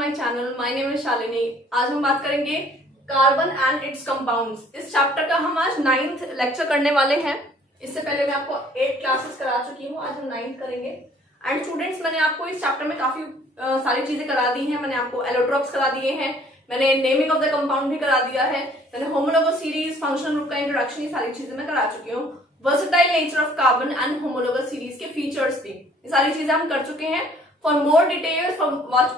My channel. My name is Shalini. आज हम बात करेंगे कार्बन एंड इट्स कंपाउंड्स। इस चैप्टर का हम आज 9th लेक्चर करने वाले हैं। इससे पहले मैं आपको 8 क्लासेस करा चुकी हूँ, आज हम 9th करेंगे। एंड स्टूडेंट्स, मैंने आपको इस चैप्टर में काफी सारी चीजें करा दी हैं। मैंने आपको एलोट्रोप्स करा दिए हैं, मैंने नेमिंग ऑफ द कंपाउंड भी करा दिया है, मैंने होमोलोगस सीरीज, फंक्शनल ग्रुप का इंट्रोडक्शन, ये सारी चीजें मैं करा चुकी हूँ। Versatile nature of carbon and homologous series के फीचर्स भी, ये सारी चीजें हम कर चुके हैं। For more details, for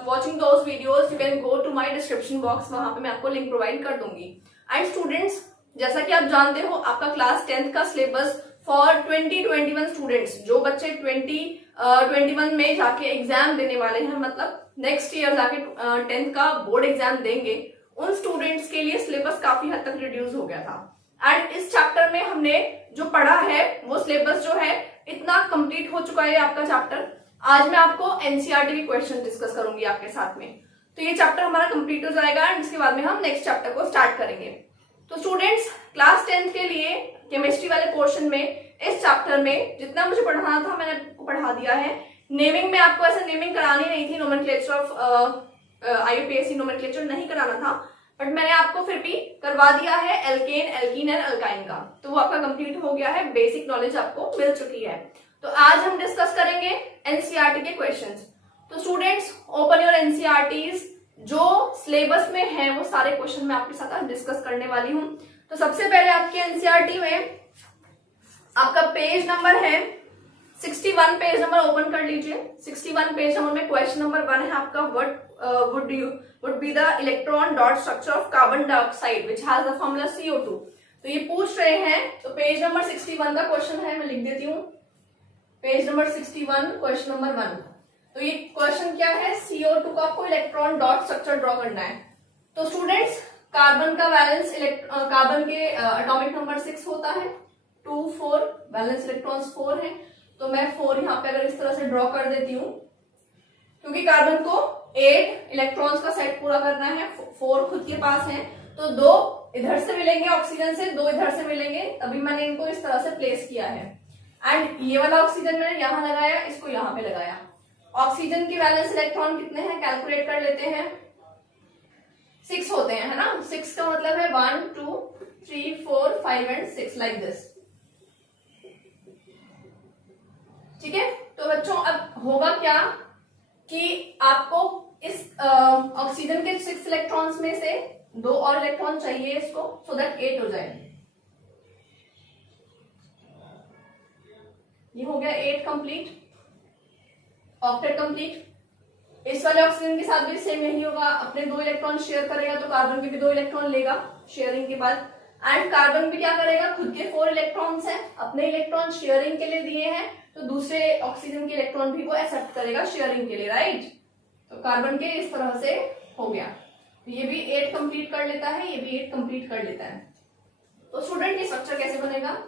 watching those videos, you can go to my description box। वहां पे मैं आपको लिंक प्रोवाइड कर दूंगी। एंड स्टूडेंट्स, जैसा कि आप जानते हो, आपका क्लास 10th का सिलेबस फॉर 2021 स्टूडेंट्स, जो बच्चे 2021 में जाके एग्जाम देने वाले हैं, मतलब नेक्स्ट ईयर जाके 10th का बोर्ड एग्जाम देंगे, उन स्टूडेंट्स के लिए सिलेबस काफी हद तक रिड्यूस हो गया था। एंड इस चैप्टर में हमने जो पढ़ा है वो सिलेबस जो है इतना कंप्लीट हो चुका है आपका चैप्टर। आज मैं आपको एनसीईआरटी के क्वेश्चन डिस्कस करूंगी आपके साथ में। तो ये चैप्टर हमारा कंप्लीट हो जाएगा एंड इसके बाद में हम नेक्स्ट चैप्टर को स्टार्ट करेंगे। तो स्टूडेंट्स, क्लास 10th के लिए केमिस्ट्री वाले पोर्शन में इस चैप्टर में जितना मुझे पढ़ाना था मैंने आपको पढ़ा दिया है। नेमिंग में आपको ऐसे नेमिंग करानी नहीं थी, नोमेनक्लेचर ऑफ आईयूपीएसी नोमेनक्लेचर नहीं कराना था, बट मैंने आपको फिर भी करवा दिया है एल्केन, एल्कीन एंड अल्काइन का। तो वो आपका कंप्लीट हो गया है, बेसिक नॉलेज आपको मिल चुकी है। तो आज हम डिस्कस करेंगे एनसीईआरटी के क्वेश्चंस। तो स्टूडेंट्स, ओपन योर एनसीईआरटीज, जो सिलेबस में है वो सारे क्वेश्चन मैं आपके साथ आज डिस्कस करने वाली हूं। तो सबसे पहले आपके एनसीईआरटी में आपका पेज नंबर है 61, पेज नंबर ओपन कर लीजिए। 61 पेज नंबर में क्वेश्चन नंबर 1 है आपका, what would be the electron dot structure of carbon dioxide which has the formula CO2। तो ये पूछ रहे हैं। तो पेज नंबर 61 का क्वेश्चन है, मैं लिख देती हूँ। Page number 61, question number 1। तो ये क्वेश्चन क्या है, CO2 का आपको इलेक्ट्रॉन डॉट स्ट्रक्चर ड्रॉ करना है। तो स्टूडेंट्स, कार्बन का वैलेंस कार्बन के एटॉमिक नंबर 6 होता है, 2 4, वैलेंस इलेक्ट्रॉन्स 4 है। तो मैं 4 यहाँ पे अगर इस तरह से ड्रॉ कर देती हूँ, क्योंकि कार्बन को 8 इलेक्ट्रॉन्स का सेट पूरा करना है, 4 खुद के पास है, तो 2 इधर से मिलेंगे ऑक्सीजन से, 2 इधर से मिलेंगे, तभी मैंने इनको इस तरह से प्लेस किया है। एंड ये वाला ऑक्सीजन मैंने यहां लगाया, इसको यहां पे लगाया। ऑक्सीजन की वैलेंस इलेक्ट्रॉन कितने हैं, कैलकुलेट कर लेते हैं। 6 होते हैं, है ना। 6 का मतलब है 1 2 3 4 5 एंड 6, लाइक दिस। ठीक है। तो बच्चों, अब होगा क्या कि आपको इस ऑक्सीजन के 6 इलेक्ट्रॉन्स में से 2 और इलेक्ट्रॉन चाहिए इसको, सो दैट 8 हो जाए। ये हो गया 8 कंप्लीट, ऑक्टेट कंप्लीट। इस वाले ऑक्सीजन के साथ भी सेम यही होगा, अपने 2 इलेक्ट्रॉन शेयर करेगा तो कार्बन के भी 2 इलेक्ट्रॉन लेगा शेयरिंग के बाद। एंड कार्बन भी क्या करेगा, खुद के 4 इलेक्ट्रॉन्स हैं, अपने इलेक्ट्रॉन शेयरिंग के लिए दिए हैं, तो दूसरे ऑक्सीजन के इलेक्ट्रॉन भी वो एक्सेप्ट करेगा शेयरिंग के लिए, राइट। तो कार्बन के इस तरह से हो गया। तो ये भी 8 कंप्लीट कर लेता है, ये भी 8 कंप्लीट कर लेता है। तो स्टूडेंट, ये स्ट्रक्चर कैसे बनेगा,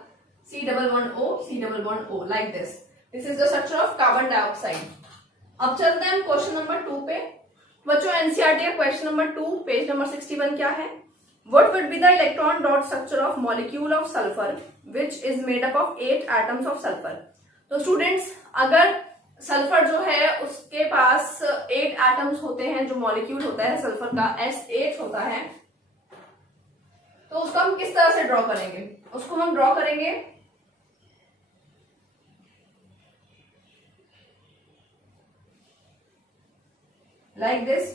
C11O C11O, like this. This is the structure of carbon dioxide. अब चलते हैं क्वेश्चन नंबर 2 पे। बच्चों, एनसीईआरटी का क्वेश्चन नंबर 2, पेज नंबर 61 क्या है, What would be the electron dot structure of molecule of sulfur which is made up of 8 atoms of sulfur। तो students, अगर सल्फर जो है उसके पास 8 एटम्स होते हैं, जो मॉलिक्यूल होता है सल्फर का S8 होता है, तो उसको हम किस तरह से ड्रॉ करेंगे, उसको हम ड्रॉ करेंगे लाइक दिस।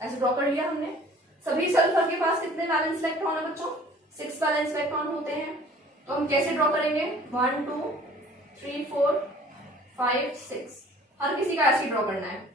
ऐसे ड्रॉ कर लिया हमने। सभी सल्फर के पास कितने वैलेंस इलेक्ट्रॉन है बच्चों, 6 वैलेंस इलेक्ट्रॉन होते हैं। तो हम कैसे ड्रॉ करेंगे, 1 2 3 4 5 6, हर किसी का ऐसे ड्रॉ करना है।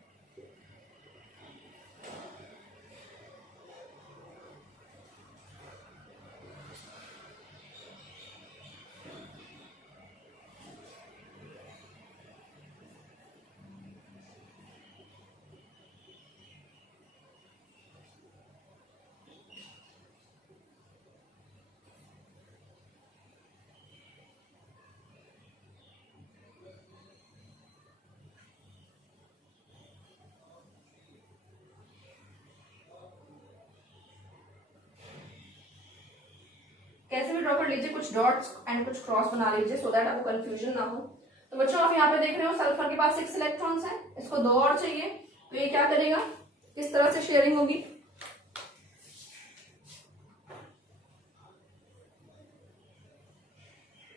कैसे भी ड्रॉ कर लीजिए, कुछ डॉट्स एंड कुछ क्रॉस बना लीजिए, सो दैट आपको कंफ्यूजन ना हो। तो बच्चों, आप यहाँ पे देख रहे हो सल्फर के पास 6 इलेक्ट्रॉन्स हैं, इसको 2 और चाहिए, तो ये क्या करेगा, किस तरह से शेयरिंग होगी?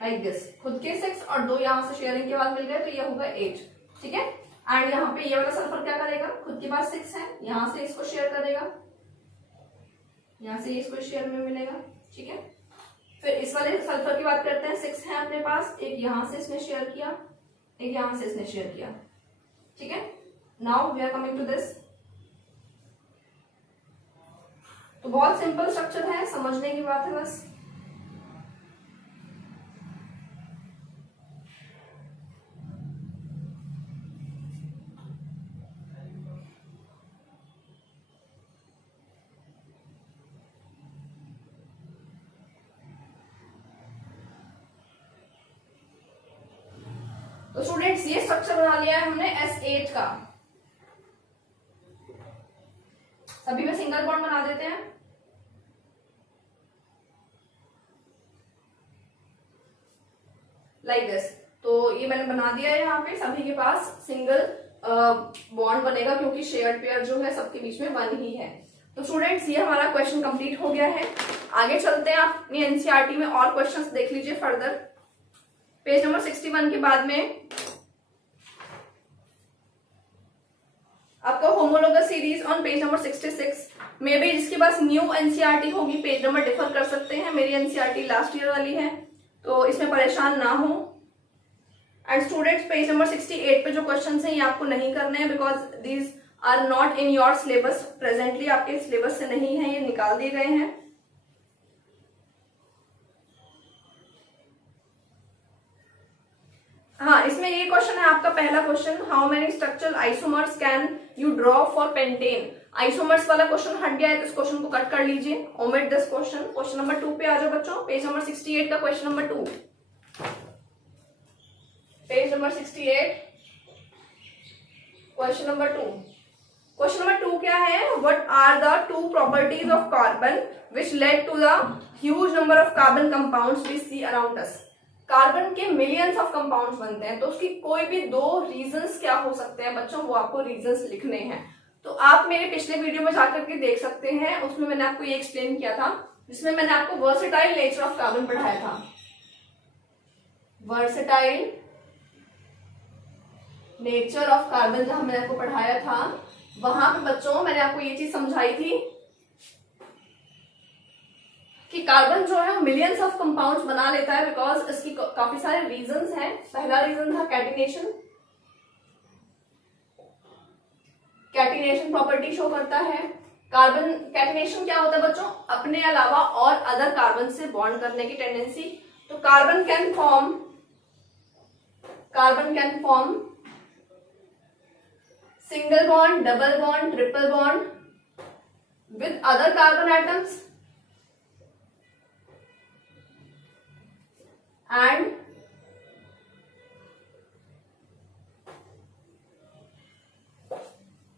लाइक दिस, खुद के 6 और 2 यहां से शेयरिंग के बाद मिल गए तो ये होगा 8, ठीक है। एंड यहाँ पे ये वाला सल्फर क्या करेगा, खुद के पास 6 है, यहां से इसको शेयर करेगा, यहां से इसको शेयर में मिलेगा, ठीक है। फिर इस वाले सल्फर की बात करते हैं, 6 है अपने पास, एक यहां से इसने शेयर किया, एक यहां से इसने शेयर किया, ठीक है। Now we are coming to this. तो बहुत सिंपल स्ट्रक्चर है, समझने की बात है बस। तो स्टूडेंट्स ये स्ट्रक्चर बना लिया है हमने S8 का। सभी में सिंगल बॉन्ड बना देते हैं। Like this. तो ये मैंने बना दिया है, यहाँ पे सभी के पास सिंगल बॉन्ड बनेगा क्योंकि शेयर्ड पेयर जो है सबके बीच में 1 ही है। तो स्टूडेंट्स ये हमारा क्वेश्चन कंप्लीट हो गया है। आगे चलते हैं, आप अपनी एनसीईआरटी में और क्वेश्चंस देख लीजिए फर्दर। पेज नंबर 61 के बाद में आपका homologous series on page number 66 में भी जिसके पास न्यू एनसीईआरटी होगी पेज नंबर डिफर कर सकते हैं। मेरी एनसीईआरटी लास्ट ईयर वाली है तो इसमें परेशान ना हो। एंड स्टूडेंट्स पेज नंबर 68 पे जो क्वेश्चंस हैं ये आपको नहीं करने हैं because these are not in your syllabus, presently आपके सिलेबस से नहीं है, ये निकाल दिए गए हैं। हाँ, इसमें ये क्वेश्चन है आपका पहला question, how many structural isomers can you draw for pentane. Isomers वाला क्वेश्चन हट गया है तो इस क्वेश्चन को कट कर लीजिए, omit this question. Question number 2 पे आ जाओ बच्चों, पेज नंबर 68 का question number 2, page number 68 question number 2। Question number 2 क्या है, what are the 2 properties of carbon which lead to the huge number of carbon compounds we see around us. Carbon के millions of compounds बनते हैं तो उसकी कोई भी 2 reasons क्या हो सकते हैं बच्चों, वो आपको रीजंस लिखने हैं। तो आप मेरे पिछले वीडियो में जाकर के देख सकते हैं, उसमें मैंने आपको ये एक्सप्लेन किया था जिसमें मैंने आपको वर्सेटाइल नेचर ऑफ कार्बन पढ़ाया था। वर्सेटाइल नेचर ऑफ कार्बन जहां मैंने आपको पढ़ाया था वहां पे बच्चों मैंने आपको ये चीज समझाई थी कि कार्बन जो है वो मिलियंस ऑफ कंपाउंड्स बना लेता है बिकॉज इसकी काफी सारे रीजंस हैं। पहला रीजन था कैटिनेशन, कैटिनेशन प्रॉपर्टी शो करता है। कार्बन कैटिनेशन क्या होता है बच्चों, अपने अलावा और अदर कार्बन से बॉन्ड करने की टेंडेंसी। तो carbon can form single bond, double bond, triple bond with other carbon atoms and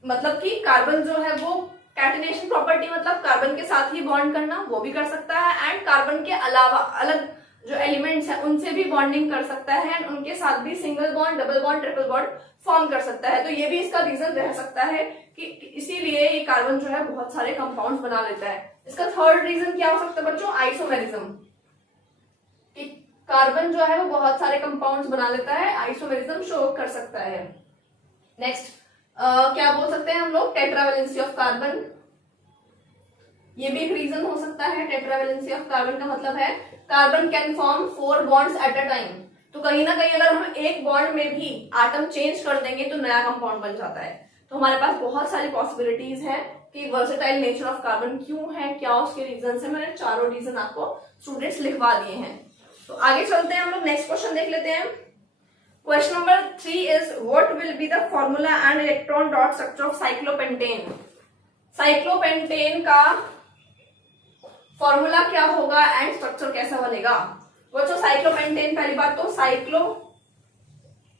मतलब कि कार्बन जो है वो कैटिनेशन प्रॉपर्टी मतलब कार्बन के साथ ही बॉन्ड करना वो भी कर सकता है एंड कार्बन के अलावा अलग जो एलिमेंट्स हैं उनसे भी बॉन्डिंग कर सकता है एंड उनके साथ भी single bond, double bond, triple bond form कर सकता है। तो ये भी इसका रीजन रह सकता है कि इसीलिए ये कार्बन जो है बहुत सारे कंपाउंड्स बना लेता है। इसका थर्ड रीजन क्या हो सकता है बच्चों, आइसोमेरिज्म, कि कार्बन जो है वो बहुत सारे कंपाउंड्स बना लेता है, आइसोमेरिज्म शो कर सकता है। नेक्स्ट क्या बोल सकते हैं हम लोग, टेट्रावेलेंसी ऑफ कार्बन, ये भी एक रीजन हो सकता है। टेट्रावेलेंसी ऑफ कार्बन का मतलब है carbon can form 4 bonds at a time. तो कहीं ना कहीं अगर हम एक बॉन्ड में भी एटम चेंज कर देंगे तो नया कंपाउंड बन जाता है। तो हमारे पास बहुत सारी पॉसिबिलिटीज है कि वर्सेटाइल नेचर ऑफ कार्बन क्यों है, क्या उसके रीजन है। मैंने चारों रीजन आपको स्टूडेंट्स लिखवा दिए हैं। तो आगे चलते हैं हम लोग, नेक्स्ट क्वेश्चन देख लेते हैं। Question number 3 is what will be the formula and electron dot structure of cyclopentane. Cyclopentane का फॉर्मूला क्या होगा एंड स्ट्रक्चर कैसा बनेगा बच्चों। साइक्लोपेंटेन, पहली बात तो साइक्लो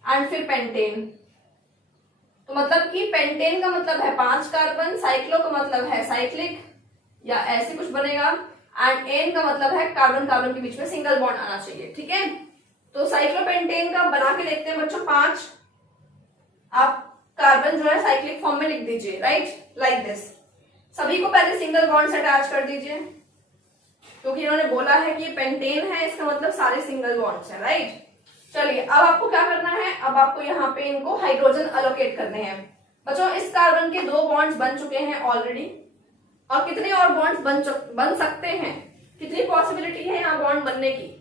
एंड फिर पेंटेन, तो मतलब कि पेंटेन का मतलब है 5 कार्बन, साइक्लो का मतलब है साइक्लिक या ऐसे कुछ बनेगा एंड एन का मतलब है कार्बन कार्बन के बीच में सिंगल बॉन्ड आना चाहिए, ठीक है। तो साइक्लोपेंटेन का बना के देखते हैं बच्चों 5। आप कार्बन जो है साइक्लिक फॉर्म में लिख दीजिए, राइट, लाइक दिस। सभी को पहले सिंगल बॉन्ड से अटैच कर दीजिए, क्योंकि इन्होंने बोला है कि ये पेंटेन है, इसका मतलब सारे सिंगल बॉन्ड्स हैं, राइट। चलिए अब आपको क्या करना है, अब आपको यहाँ पे इनको हाइड्रोजन अलोकेट करने हैं। बच्चों इस कार्बन के 2 बॉन्ड्स बन चुके हैं ऑलरेडी, और कितने और बॉन्ड्स बन सकते हैं, कितनी पॉसिबिलिटी है यहाँ बॉन्ड बनने की,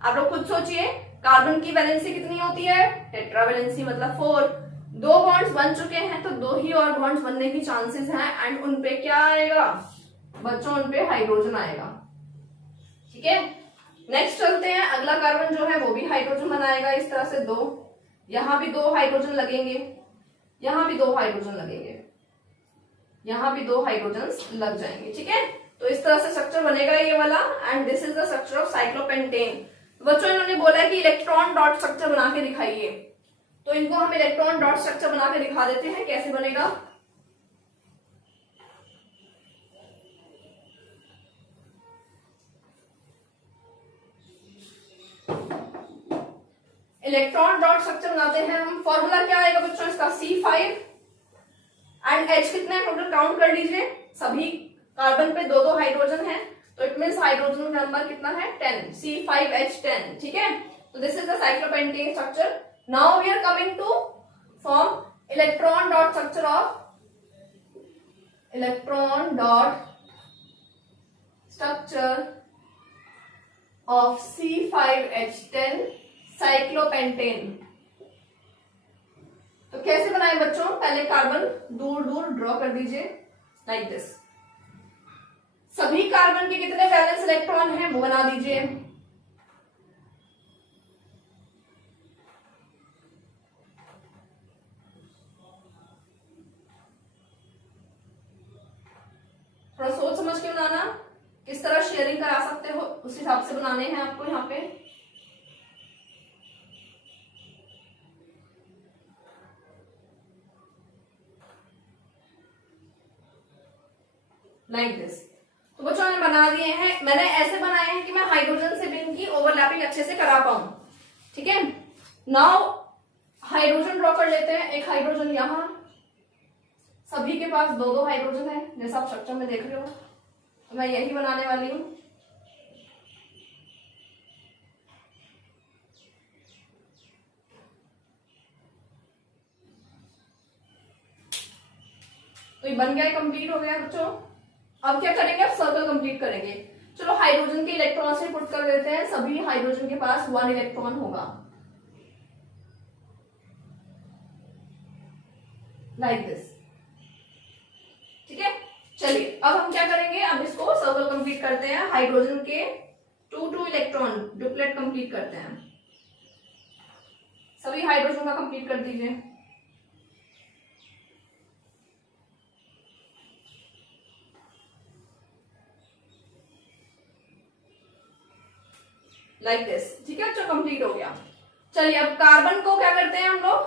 आप लोग खुद सोचिए। कार्बन की वैलेंसी कितनी होती है, टेट्रा वैलेंसी, मतलब 4। 2 बॉन्ड्स बन चुके हैं तो 2 ही और बॉन्ड्स बनने की चांसेस हैं, एंड उनपे क्या आएगा बच्चों, उनपे हाइड्रोजन आएगा, ठीक है। नेक्स्ट चलते हैं, अगला कार्बन जो है वो भी हाइड्रोजन बनाएगा इस तरह से 2, यहां भी 2 हाइड्रोजन लगेंगे, यहां भी 2 हाइड्रोजन लगेंगे, यहां भी 2 हाइड्रोजन लग जाएंगे, ठीक है। तो इस तरह से स्ट्रक्चर बनेगा ये वाला, and this is the structure of cyclopentane. बच्चों इन्होंने बोला है कि इलेक्ट्रॉन डॉट स्ट्रक्चर बना के दिखाइए, तो इनको हम इलेक्ट्रॉन डॉट स्ट्रक्चर बना के दिखा देते हैं, कैसे बनेगा। इलेक्ट्रॉन डॉट स्ट्रक्चर बनाते हैं हम, फॉर्मूला क्या आएगा बच्चों इसका, C5 एंड H कितने टोटल काउंट कर लीजिए, सभी कार्बन पे 2-2 हाइड्रोजन है, तो इट मींस हाइड्रोजन का नंबर कितना है 10, C5H10, ठीक है। तो this is the cyclopentane structure. Now we are coming to form electron dot structure of C5H10 cyclopentane. तो कैसे बनाए बच्चों, पहले कार्बन दूर दूर ड्रॉ कर दीजिए लाइक दिस। सभी कार्बन के कितने वैलेंस इलेक्ट्रॉन हैं वो बना दीजिए। थोड़ा सोच समझ के बनाना, किस तरह शेयरिंग करा सकते हो उस हिसाब से बनाने हैं आपको यहाँ पे। Like this. तो बच्चों मैंने बना दिए हैं, मैंने ऐसे बनाए हैं कि मैं हाइड्रोजन से भी इनकी ओवरलैपिंग अच्छे से करा पाऊं, ठीक है। नाउ हाइड्रोजन ड्रॉ कर लेते हैं, एक हाइड्रोजन यहां, सभी के पास 2-2 हाइड्रोजन है जैसा आप स्ट्रक्चर में देख रहे हो, तो मैं यही बनाने वाली हूं। तो ये बन गया, कंप्लीट हो गया बच्चों। अब क्या करेंगे, अब सर्कल कंप्लीट करेंगे। चलो हाइड्रोजन के इलेक्ट्रॉन से पुट कर देते हैं, सभी हाइड्रोजन के पास 1 इलेक्ट्रॉन होगा, लाइक दिस, ठीक है। चलिए अब हम क्या करेंगे, अब इसको सर्कल कंप्लीट करते हैं, हाइड्रोजन के 2-2 इलेक्ट्रॉन डुप्लेट कंप्लीट करते हैं, सभी हाइड्रोजन का कंप्लीट कर दीजिए। लाइक दिस, ठीक है, अच्छा कंप्लीट हो गया। चलिए अब कार्बन को क्या करते हैं हम लोग,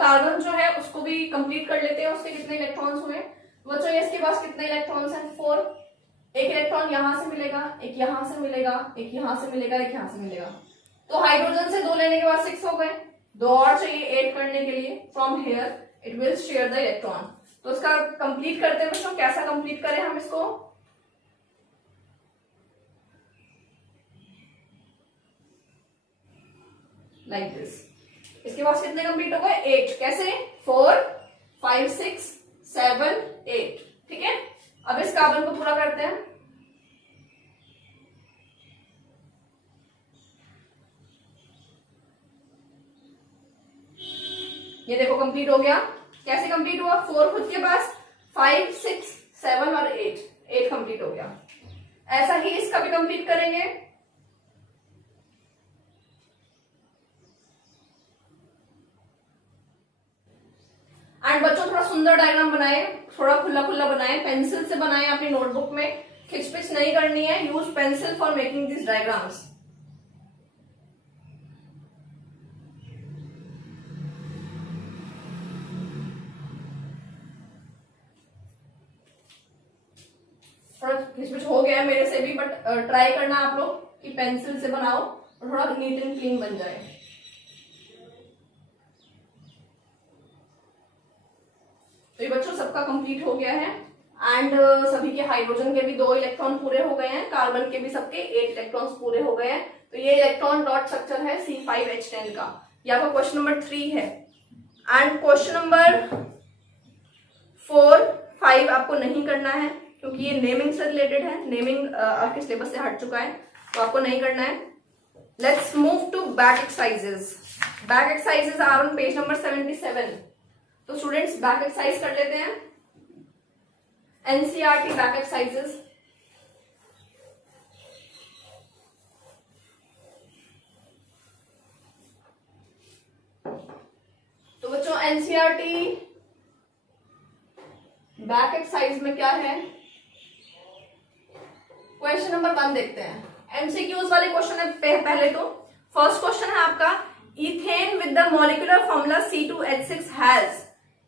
कार्बन जो है उसको भी कंप्लीट कर लेते हैं, उसके कितने इलेक्ट्रॉन्स हुए बच्चों, इसके पास कितने इलेक्ट्रॉन्स हैं 4, एक इलेक्ट्रॉन यहां से मिलेगा, एक यहां से मिलेगा, एक यहां से मिलेगा, एक यहां से मिलेगा, तो हाइड्रोजन से 2 लेने के बाद 6 हो गए, 2 और चाहिए 8 करने के लिए, from here it will share the electron. तो इसका कंप्लीट करते हैं बच्चों, कैसा कंप्लीट करें हम इसको, लाइक दिस। इसके पास कितने कंप्लीट हो गए 8, कैसे 4 5 6 7 8, ठीक है। अब इस कार्बन को पूरा करते हैं, ये देखो कंप्लीट हो गया। कैसे कंप्लीट हुआ, 4 खुद के पास, 5 6 7 और 8 कंप्लीट हो गया। ऐसा ही इसका भी कंप्लीट करेंगे। एंड बच्चों थोड़ा सुंदर डायग्राम बनाए, थोड़ा खुला खुला बनाए, पेंसिल से बनाए अपनी नोटबुक में, खिचपिच नहीं करनी है, use pencil for making this diagrams. थोड़ा खिचपिच हो गया मेरे से भी, बट ट्राई करना आप लोग कि पेंसिल से बनाओ और थोड़ा नीट एंड क्लीन बन जाए। तो ये बच्चों सबका कंप्लीट हो गया है एंड सभी के हाइड्रोजन के भी 2 इलेक्ट्रॉन पूरे हो गए हैं, कार्बन के भी सबके 8 इलेक्ट्रॉन्स पूरे हो गए हैं। तो ये इलेक्ट्रॉन डॉट स्ट्रक्चर है C5H10 का। ये आपका क्वेश्चन नंबर 3 है। एंड क्वेश्चन नंबर 4, 5 आपको नहीं करना है क्योंकि ये नेमिंग से रिलेटेड है, नेमिंग आपके सिलेबस से हट चुका है, तो आपको नहीं करना है। Let's move to back exercises. Back exercises are on page number 77। तो स्टूडेंट्स बैक एक्सरसाइज कर लेते हैं, एनसीईआरटी बैक एक्सरसाइजेस। तो बच्चों एनसीईआरटी बैक एक्सरसाइज में क्या है, क्वेश्चन नंबर 1 देखते हैं। एमसीक्यूज वाले क्वेश्चन है पहले। तो फर्स्ट क्वेश्चन है आपका, ethane with the molecular formula C2H6 has.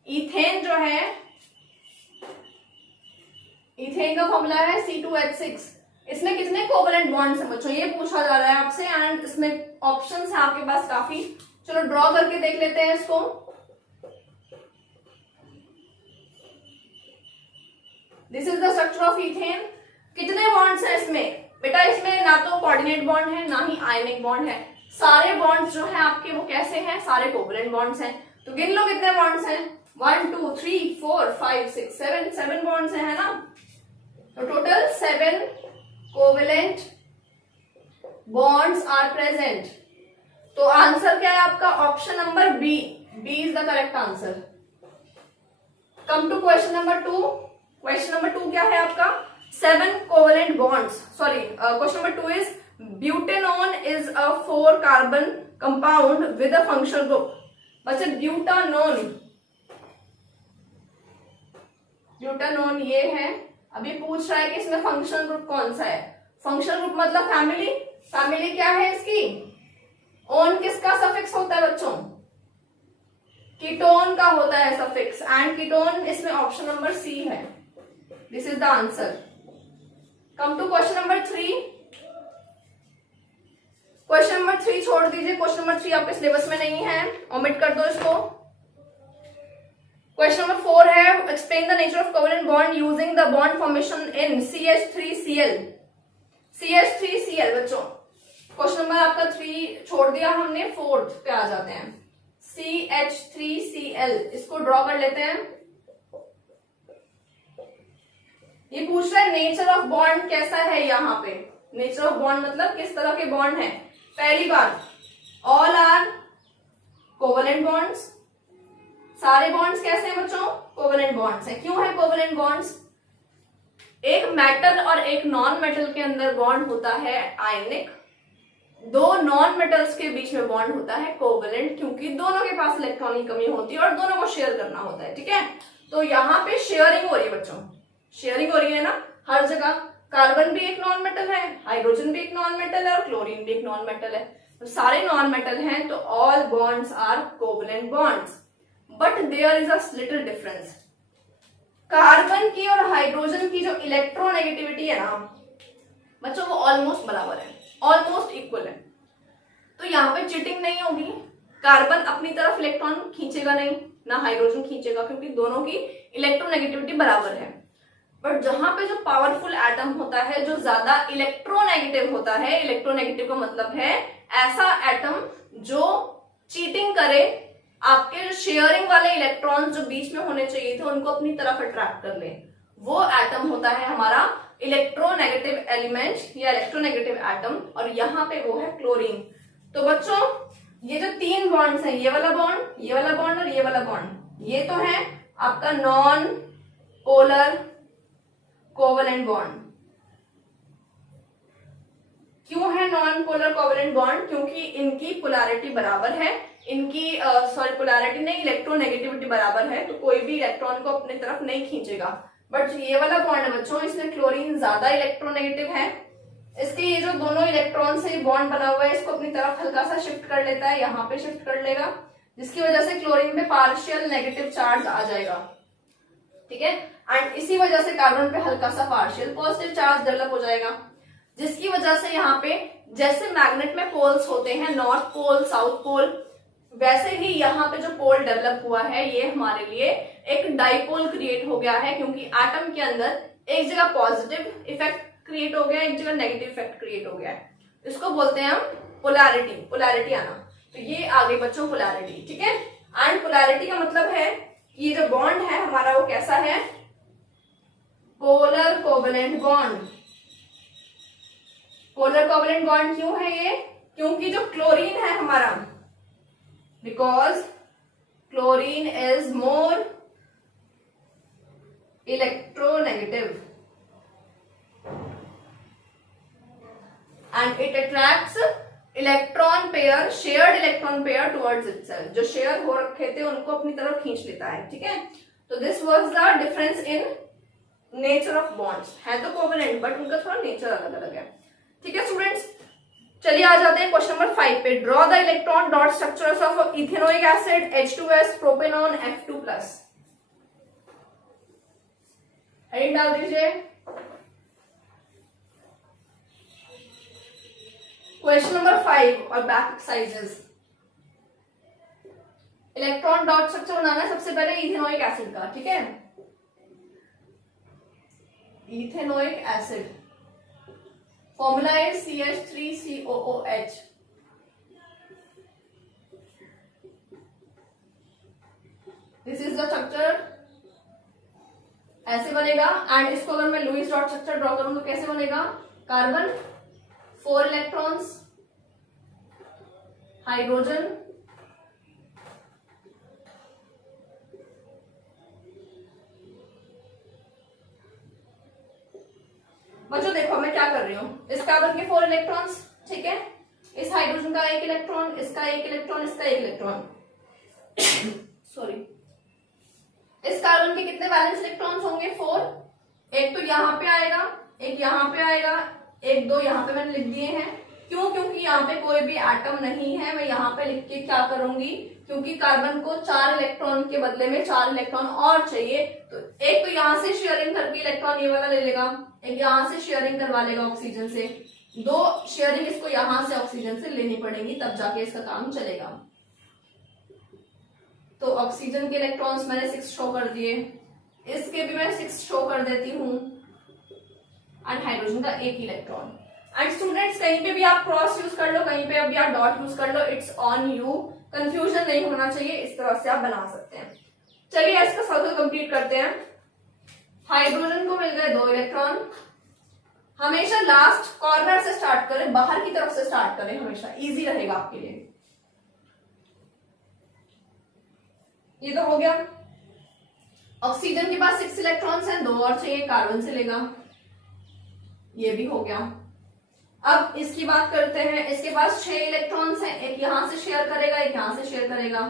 Ethane जो है, इथेन का फॉर्मूला है C2H6, इसमें कितने कोवेलेंट बॉन्ड्स हैं बच्चों, ये पूछा जा रहा है आपसे। एंड इसमें ऑप्शंस है आपके पास काफी, चलो ड्रॉ करके देख लेते हैं इसको। This is the structure of ethane. कितने बॉन्ड्स हैं इसमें बेटा, इसमें ना तो कोऑर्डिनेट बॉन्ड है ना ही आयनिक बॉन्ड है, सारे बॉन्ड्स जो हैं आपके वो कैसे हैं, सारे कोवेलेंट बॉन्ड्स हैं। तो गिन लो कितने बॉन्ड्स हैं, 1 2 3 4 5 6 7 बॉन्ड्स हैं, है ना। तो total 7 covalent bonds are present. तो आंसर क्या है आपका, option number B, B is the correct answer. Come to question number 2। Question number 2 क्या है आपका, 7 covalent bonds, sorry question number 2 is butanone is a 4 carbon compound with a functional group. बच्चे butanone, butanone ये है। अभी पूछ रहा है कि इसमें फंक्शनल ग्रुप कौन सा है। फंक्शनल ग्रुप मतलब फैमिली, फैमिली क्या है इसकी, ओन किसका सफिक्स होता है बच्चों, कीटोन का होता है सफिक्स, एंड कीटोन इसमें ऑप्शन नंबर सी है। This is the answer. Come to question number 3। Question number 3 छोड़ दीजिए, क्वेश्चन नंबर 3 आपके सिलेबस में नहीं है, ओमिट कर दो इसको। क्वेश्चन नंबर 4 है, explain the nature of covalent bond using the bond formation in CH3Cl। CH3Cl बच्चों, क्वेश्चन नंबर आपका 3 छोड़ दिया हमने, 4th पे आ जाते हैं। CH3Cl, इसको ड्रॉ कर लेते हैं। ये पूछ रहा है नेचर ऑफ बॉन्ड कैसा है, यहाँ पे नेचर ऑफ बॉन्ड मतलब किस तरह के बॉन्ड है। पहली बात, ऑल आर कोवेलेंट बॉन्ड्स, सारे बॉन्ड्स कैसे हैं बच्चों, कोवेलेंट बॉन्ड्स हैं। क्यों है कोवेलेंट बॉन्ड्स, एक मेटल और एक नॉन मेटल के अंदर बॉन्ड होता है आयनिक, 2 नॉन मेटल्स के बीच में बॉन्ड होता है कोवेलेंट, क्योंकि दोनों के पास इलेक्ट्रॉन की कमी होती है और दोनों को शेयर करना होता है, ठीक है। तो यहाँ पे शेयरिंग हो रही है बच्चों, शेयरिंग हो रही है ना हर जगह। कार्बन भी एक नॉन मेटल है, हाइड्रोजन भी एक नॉन मेटल है और क्लोरीन भी एक नॉन मेटल है, तो सारे नॉन मेटल हैं, तो all bonds are covalent bonds. But there is a little difference, carbon की और हाइड्रोजन की जो इलेक्ट्रोनेगेटिविटी है ना बच्चों, वो ऑलमोस्ट बराबर है, ऑलमोस्ट इक्वल है। तो यहाँ पे चीटिंग नहीं होगी, कार्बन अपनी तरफ इलेक्ट्रॉन खींचेगा नहीं, ना हाइड्रोजन खींचेगा, क्योंकि दोनों की इलेक्ट्रोनेगेटिविटी बराबर है। बट जहां पे जो पावरफुल एटम होता है, जो ज्यादा इलेक्ट्रोनेगेटिव होता है, इलेक्ट्रोनेगेटिव का मतलब है ऐसा एटम जो चीटिंग करे, आपके शेयरिंग वाले इलेक्ट्रॉन्स जो बीच में होने चाहिए थे उनको अपनी तरफ अट्रैक्ट कर ले, वो एटम होता है हमारा इलेक्ट्रोनेगेटिव एलिमेंट या इलेक्ट्रोनेगेटिव एटम, और यहाँ पे वो है क्लोरीन। तो बच्चों ये जो 3 बॉन्ड्स हैं, ये वाला बॉन्ड, ये वाला बॉन्ड और ये वाला बॉन्ड, ये तो है आपका नॉन पोलर कोवेलेंट बॉन्ड। क्यों है नॉन पोलर कोवेलेंट बॉन्ड, क्योंकि इनकी पोलैरिटी बराबर है, इनकी पोलैरिटी नहीं, इलेक्ट्रोनेगेटिविटी बराबर है, तो कोई भी इलेक्ट्रॉन को अपनी तरफ नहीं खींचेगा। बट ये वाला बॉन्ड है बच्चों, इसमें क्लोरीन ज्यादा इलेक्ट्रोनेगेटिव है, इसके ये जो दोनों इलेक्ट्रॉन से बॉन्ड बना हुआ है इसको अपनी तरफ हल्का सा शिफ्ट कर लेता है, यहाँ पे शिफ्ट कर लेगा, जिसकी वजह से क्लोरीन पे पार्शियल नेगेटिव चार्ज आ जाएगा, ठीक है। एंड इसी वजह से कार्बन पे हल्का सा पार्शियल पॉजिटिव चार्ज डेवलप हो जाएगा, जिसकी वजह से यहाँ पे जैसे मैग्नेट में पोल्स होते हैं, नॉर्थ पोल साउथ पोल, वैसे ही यहाँ पे जो पोल डेवलप हुआ है ये हमारे लिए एक डाइपोल क्रिएट हो गया है, क्योंकि एटम के अंदर एक जगह पॉजिटिव इफेक्ट क्रिएट हो गया, एक जगह नेगेटिव इफेक्ट क्रिएट हो गया है। इसको बोलते हैं हम पोलैरिटी, पोलैरिटी आना। तो ये आ गई बच्चों पोलैरिटी, ठीक है। एंड पोलैरिटी का मतलब है ये जो बॉन्ड है हमारा वो कैसा है, polar covalent bond. Polar covalent bond क्यों है ये, क्योंकि जो क्लोरीन है हमारा, because chlorine is more electronegative and it attracts electron pair, shared electron pair towards itself। जो शेयर हो रखे थे उनको अपनी तरफ खींच लेता है, ठीक है। तो this was the difference in nature of bonds। है तो कोवेलेंट बट उनका थोड़ा नेचर अलग अलग है, ठीक है स्टूडेंट्स। चलिए आ जाते हैं क्वेश्चन नंबर 5 पे। Draw the electron dot structures of ethanoic acid, H2S, propanone, F2+। Heading डाल दीजिए। क्वेश्चन नंबर 5 और back exercises. Electron dot structure बनाना है सबसे पहले इथेनोइक एसिड का, ठीक है। Ethanoic acid formula is CH3COOH। This is the structure, ऐसे बनेगा। एंड इसको अगर मैं लुईस डॉट स्ट्रक्चर ड्रॉ करूं तो कैसे बनेगा, कार्बन 4 इलेक्ट्रॉन्स, हाइड्रोजन, बच्चों देखो मैं क्या कर रही हूं, इस कार्बन के 4 इलेक्ट्रॉन्स, ठीक है, इस हाइड्रोजन का 1 इलेक्ट्रॉन, इसका 1 इलेक्ट्रॉन, इसका 1 इलेक्ट्रॉन सॉरी। इस कार्बन के कितने वैलेंस इलेक्ट्रॉन्स होंगे, 4। एक तो यहां पे आएगा, एक यहां पे आएगा, एक दो यहां पे मैंने लिख दिए हैं। क्यों, क्योंकि यहाँ पे कोई भी एटम नहीं है। मैं यहाँ पे लिख के क्या करूंगी, क्योंकि कार्बन को 4 इलेक्ट्रॉन के बदले में 4 इलेक्ट्रॉन और चाहिए, तो एक तो यहाँ से शेयरिंग करके इलेक्ट्रॉन ये वाला ले लेगा, एक यहाँ से शेयरिंग करवा लेगा ऑक्सीजन से, 2 शेयरिंग इसको यहाँ से ऑक्सीजन से लेनी पड़ेगी, तब जाके इसका काम चलेगा। तो ऑक्सीजन के इलेक्ट्रॉन्स मैंने 6 शो कर दिए, इसके भी मैं 6 शो कर देती हूँ, एंड हाइड्रोजन का 1 इलेक्ट्रॉन। एंड स्टूडेंट्स कहीं पे भी आप क्रॉस यूज कर लो, कहीं पे भी आप डॉट यूज कर लो, इट्स ऑन यू, कंफ्यूजन नहीं होना चाहिए, इस तरह से आप बना सकते हैं। चलिए इसका सर्कल कंप्लीट करते हैं। हाइड्रोजन को मिल गए 2 इलेक्ट्रॉन। हमेशा लास्ट कॉर्नर से स्टार्ट करें, बाहर की तरफ से स्टार्ट करें, हमेशा इजी रहेगा आपके लिए। ये तो हो गया। ऑक्सीजन के पास 6 इलेक्ट्रॉन्स हैं, 2 और चाहिए, कार्बन से लेगा, ये भी हो गया। अब इसकी बात करते हैं, इसके पास 6 इलेक्ट्रॉन्स हैं, एक यहां से शेयर करेगा, एक यहां से शेयर करेगा,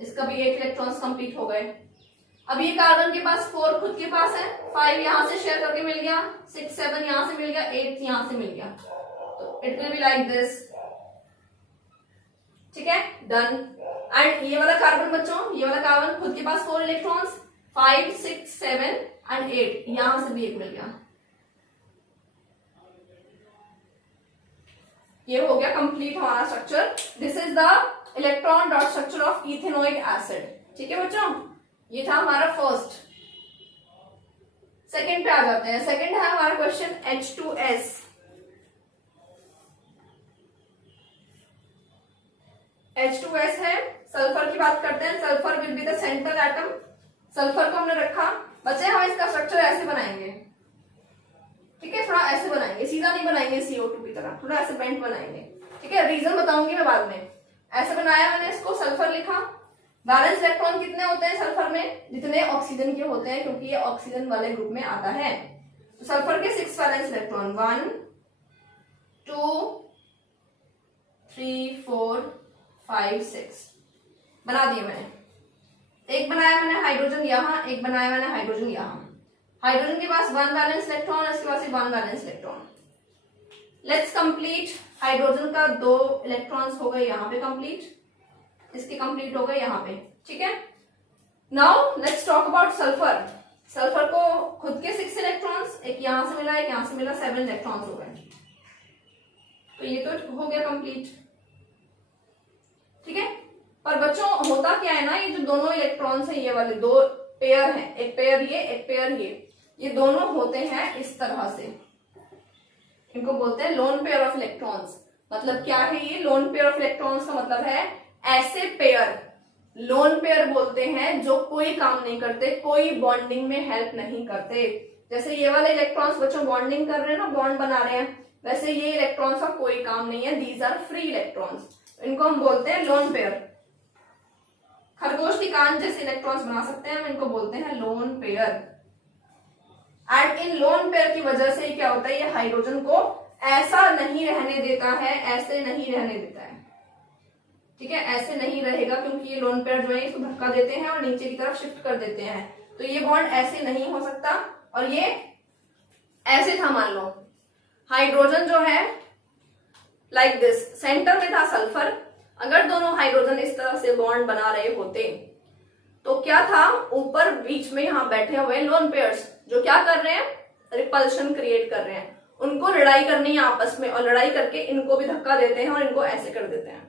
इसका भी 8 इलेक्ट्रॉन्स कंप्लीट हो गए। अब ये कार्बन के पास 4 खुद के पास है, 5 यहां से शेयर करके मिल गया, 6 7 यहां से मिल गया, 8 यहां से मिल गया, तो it will be like this, ठीक है, डन। एंड ये वाला कार्बन बच्चों, ये वाला कार्बन खुद के पास 4 इलेक्ट्रॉन्स, 5 6 7 एंड 8, यहां से भी 1 मिल गया। ये हो गया कंप्लीट हमारा structure. This is the electron dot structure of ethanoic acid, ठीक है बच्चों। ये था हमारा फर्स्ट। सेकंड पे आ जाते हैं। सेकंड है हमारा क्वेश्चन H2S। H2S है, सल्फर की बात करते हैं। Sulphur will be the central atom. Sulphur को हमने रखा। बच्चे हम इसका स्ट्रक्चर ऐसे बनाएंगे, ठीक है, थोड़ा ऐसे बनाएंगे, सीधा नहीं बनाएंगे CO2 की तरह, थोड़ा ऐसे बेंट बनाएंगे, ठीक है। रीजन बताऊंगी मैं बाद में। ऐसे बनाया मैंने इसको, सल्फर लिखा। बैलेंस इलेक्ट्रॉन कितने होते हैं सल्फर में, जितने ऑक्सीजन के होते हैं, क्योंकि ये ऑक्सीजन वाले ग्रुप में आता है। तो सल्फर के 6 बैलेंस इलेक्ट्रॉन, 1 2 3 4 5 6 बना दिए मैंने। एक बनाया मैंने हाइड्रोजन यहाँ, एक बनाया मैंने हाइड्रोजन यहाँ। हाइड्रोजन के पास 1 बैलेंस इलेक्ट्रॉन, इसके पास 1 balance electron. Let's complete. Hydrogen का 2 इलेक्ट्रॉन्स हो गए यहाँ पे कंप्लीट, इसके कंप्लीट हो गए यहाँ पे, ठीक है। Now let's talk about sulphur. Sulphur को खुद के 6 इलेक्ट्रॉन्स, एक यहाँ से मिला, एक यहाँ से मिला, 7 इलेक्ट्रॉन्स हो गए। तो ये तो हो गया कंप्लीट। पर बच्चों होता क्या है ना, ये जो दोनों इलेक्ट्रॉन्स है, ये वाले दो पेयर हैं, एक पेयर ये एक पेयर ये दोनों होते हैं इस तरह से, इनको बोलते हैं लोन पेयर ऑफ इलेक्ट्रॉन्स। मतलब क्या है ये लोन पेयर ऑफ इलेक्ट्रॉन्स का मतलब है ऐसे पेयर, लोन पेयर बोलते हैं जो कोई काम नहीं करते, कोई बॉन्डिंग में हेल्प नहीं करते। जैसे ये वाले इलेक्ट्रॉन्स बच्चों बॉन्डिंग कर रहे हैं ना, बॉन्ड बना रहे हैं, वैसे ये इलेक्ट्रॉन्स का कोई काम नहीं है, दीज आर फ्री इलेक्ट्रॉन्स, इनको हम बोलते हैं लोन पेयर। खरगोश की कान जैसे इलेक्ट्रॉन्स बना सकते हैं, हम इनको बोलते हैं lone pair. And in lone pair की वजह से क्या होता है, ये हाइड्रोजन को ऐसा नहीं रहने देता है, ऐसे नहीं रहने देता है, ठीक है, ऐसे नहीं रहेगा, क्योंकि ये लोन पेयर जो है इसको धक्का देते हैं और नीचे की तरफ शिफ्ट कर देते हैं, तो ये बॉन्ड ऐसे नहीं हो सकता। और ये ऐसे था, मान लो हाइड्रोजन जो है लाइक दिस, सेंटर में था सल्फर, अगर दोनों हाइड्रोजन इस तरह से बॉन्ड बना रहे होते तो क्या था, ऊपर बीच में यहाँ बैठे हुए लोन पेयर्स जो क्या कर रहे हैं, रिपल्शन क्रिएट कर रहे हैं, उनको लड़ाई करनी है आपस में, और लड़ाई करके इनको भी धक्का देते हैं और इनको ऐसे कर देते हैं,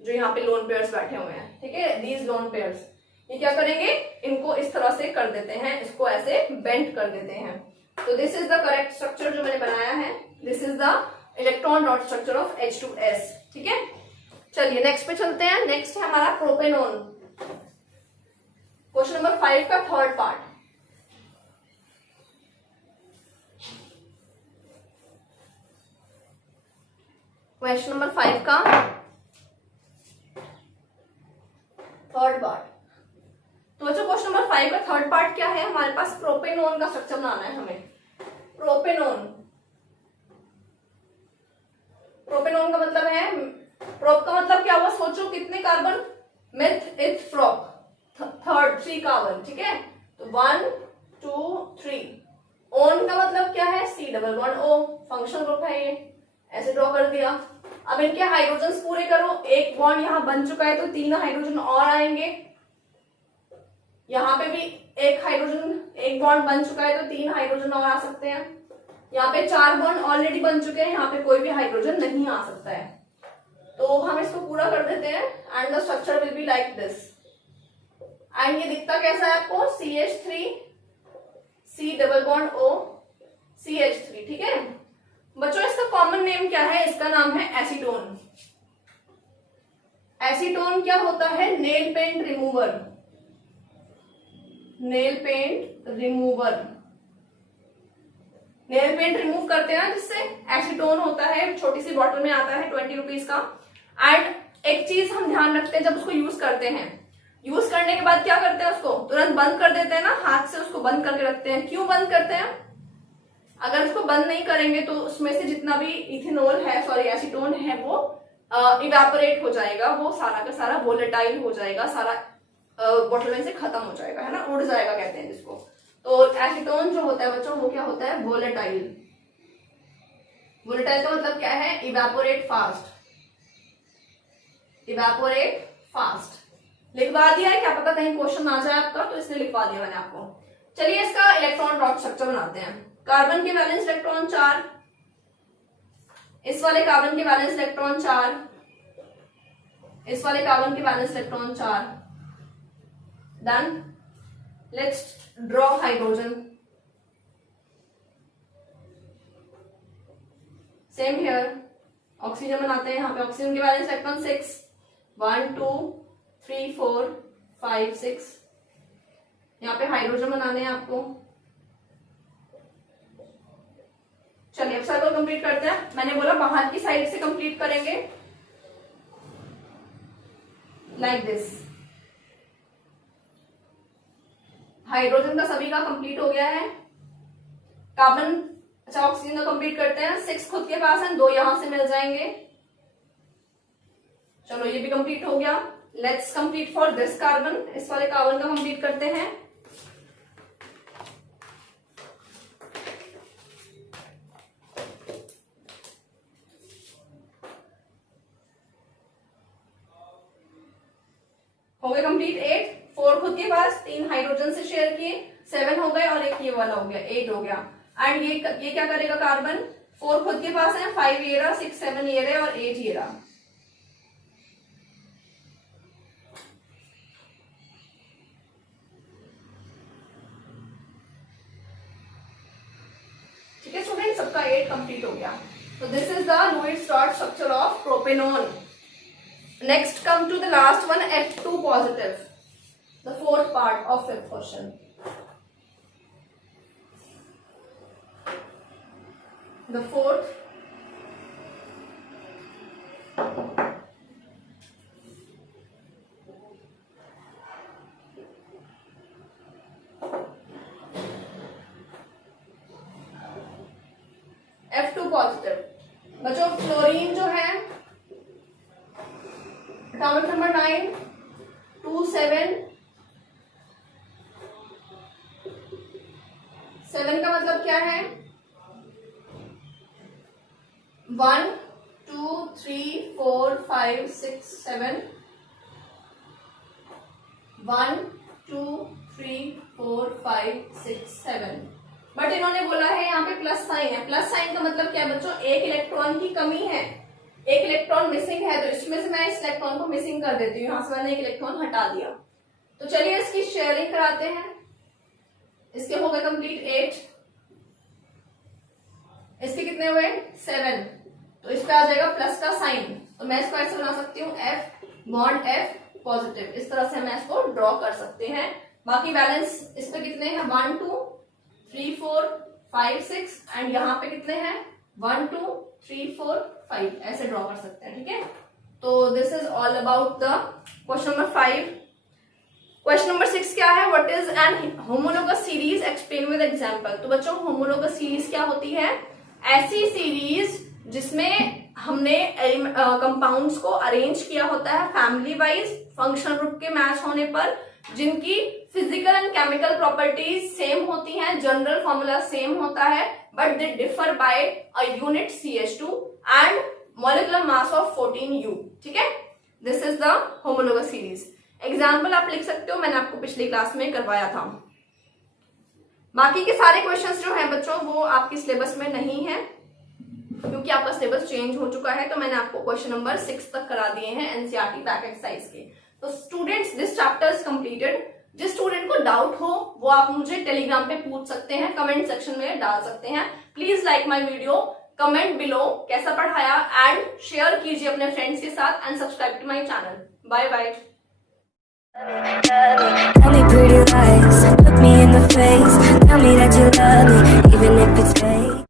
जो यहाँ पे लोन पेयर्स बैठे हुए हैं, ठीक है, दीज लोन पेयर्स, ये क्या करेंगे, इनको इस तरह से कर देते हैं, इसको ऐसे बेंड कर देते हैं। तो this is the correct structure जो मैंने बनाया है, this is the electron dot structure of H2S, ठीक है। चलिए नेक्स्ट पे चलते हैं। नेक्स्ट है हमारा प्रोपेनॉन, क्वेश्चन नंबर 5 का थर्ड पार्ट। क्वेश्चन नंबर 5 का थर्ड पार्ट। तो बच्चों क्वेश्चन नंबर 5 का थर्ड पार्ट क्या है, हमारे पास प्रोपेनॉन का स्ट्रक्चर बनाना है हमें। प्रोपेनॉन, प्रोपेनॉन का मतलब है, प्रोप का मतलब क्या हुआ, सोचो कितने कार्बन, मिथ इथ प्रोप, थर्ड 3 कार्बन, ठीक है, तो 1 2 3। ओन का मतलब क्या है, C double bond O, functional group है ये, ऐसे ड्रॉ कर दिया। अब इनके हाइड्रोजन पूरे करो, एक बॉन्ड यहां बन चुका है तो 3 हाइड्रोजन और आएंगे, यहाँ पे भी एक हाइड्रोजन, एक बॉन्ड बन चुका है तो 3 हाइड्रोजन और आ सकते हैं, यहाँ पे 4 बॉन्ड ऑलरेडी बन चुके हैं, यहाँ पे कोई भी हाइड्रोजन नहीं आ सकता है, तो हम इसको पूरा कर देते हैं and the structure will be like this. And ये दिखता कैसा है आपको, CH3 C double bond O CH3, ठीक है। बच्चों इसका कॉमन नेम क्या है, इसका नाम है एसीटोन। एसीटोन क्या होता है, nail paint remover, nail paint remover, nail paint remove करते हैं जिससे एसीटोन होता है, छोटी सी बॉटल में आता है 20 रुपीज का। एंड एक चीज हम ध्यान रखते हैं, जब उसको यूज करते हैं, यूज करने के बाद क्या करते हैं, उसको तुरंत बंद कर देते हैं ना, हाथ से उसको बंद करके रखते हैं। क्यों बंद करते हैं, अगर उसको बंद नहीं करेंगे तो उसमें से जितना भी इथेनॉल है, सॉरी एसीटोन है, वो इवेपोरेट हो जाएगा, वो सारा का सारा वोलेटाइल हो जाएगा, सारा बॉटल में से खत्म हो जाएगा, है ना, उड़ जाएगा कहते हैं जिसको। तो एसीटोन जो होता है बच्चों वो क्या होता है, वोलेटाइल। वोलेटाइल का मतलब क्या है, इवेपोरेट फास्ट, इवेपोरेट फास्ट। लिखवा दिया है, क्या पता कहीं क्वेश्चन आ जाए आपका, तो इसलिए लिखवा दिया मैंने आपको। चलिए इसका इलेक्ट्रॉन डॉट स्ट्रक्चर बनाते हैं। कार्बन के वैलेंस इलेक्ट्रॉन 4, इस वाले कार्बन के वैलेंस इलेक्ट्रॉन 4, इस वाले कार्बन के valence electron 4। Done, let's draw hydrogen. Same here, oxygen बनाते हैं, यहाँ पे ऑक्सीजन के वैलेंस इलेक्ट्रॉन 6, 1 2 3 4 5 6। यहाँ पे हाइड्रोजन बनाने हैं आपको। चलिए अब सर्कल कंप्लीट करते हैं। मैंने बोला बाहर की साइड से कंप्लीट करेंगे, लाइक दिस। हाइड्रोजन का सभी का कंप्लीट हो गया है। कार्बन, अच्छा ऑक्सीजन का कंप्लीट करते हैं। 6 खुद के पास है, 2 यहां से मिल जाएंगे। चलो ये भी कंप्लीट हो गया। Let's complete for this carbon, इस वाले कार्बन का कंप्लीट करते हैं। हो गए कंप्लीट 8, 4 खुद के पास, 3 हाइड्रोजन से शेयर किए, 7 हो गए, और एक ये वाला हो गया, 8 हो गया। एंड ये क्या करेगा कार्बन, 4 खुद के पास है, 5 ये रहा, 6 7 ये रहे, और 8 ये रहा। 8 कंप्लीट हो गया। तो this is the Lewis dot structure of propanone. Next come to the last one, F2 positive, the fourth part of fifth question. The fourth F2 positive. बच्चों फ्लोरीन जो है एटॉमिक नंबर 9 2 7 7 का मतलब क्या है 1 2 3 4 5 6 7 1 2 3 4 5 6 7। बट इन्होंने बोला है यहाँ पे प्लस साइन है। प्लस साइन का मतलब क्या है बच्चों, एक इलेक्ट्रॉन की कमी है, एक इलेक्ट्रॉन मिसिंग है, तो इसमें से मैं इस इलेक्ट्रॉन को मिसिंग कर देती हूँ। यहां से मैंने एक इलेक्ट्रॉन हटा दिया। तो चलिए इसकी शेयरिंग कराते हैं। इसके हो गए कंप्लीट 8, इसके कितने हुए 7, तो इस पे आ जाएगा प्लस का साइन। तो मैं इसको ऐसे बना सकती हूँ F बॉन्ड F पॉजिटिव, इस तरह से मैं इसको ड्रॉ कर सकते हैं। बाकी बैलेंस इस पे कितने हैं 1 2 3 4 5 6 एंड यहाँ पे कितने हैं 1 2 3 4 5, ऐसे ड्रॉ कर सकते हैं। ठीक है, तो this is all about the question number 5। Question number 6 क्या है, what is an homologous series, explain with example. तो बच्चों होमोलोगस सीरीज क्या होती है, ऐसी सीरीज जिसमें हमने कंपाउंड्स को अरेंज किया होता है फैमिली वाइज फंक्शनल ग्रुप के मैच होने पर, जिनकी physical and chemical properties same होती हैं, जनरल फॉर्मूला सेम होता है, but they differ by a unit CH2 and molecular mass of 14U। ठीक है, this is the homologous series. Example आप लिख सकते हो, मैंने आपको पिछली क्लास में करवाया था। बाकी के सारे क्वेश्चंस जो हैं बच्चों वो आपकी सिलेबस में नहीं है, क्योंकि आपका सिलेबस चेंज हो चुका है। तो मैंने आपको क्वेश्चन नंबर 6 तक करा दिए हैं एनसीईआरटी बैक एक्सरसाइज के। तो students this chapter is completed. जिस स्टूडेंट को डाउट हो वो आप मुझे टेलीग्राम पे पूछ सकते हैं, कमेंट सेक्शन में डाल सकते हैं। Please like my video, comment below कैसा पढ़ाया एंड शेयर कीजिए अपने फ्रेंड्स के साथ and subscribe to my channel. Bye bye. Tell me pretty lies, look me in the face, tell me that you love me, even if it's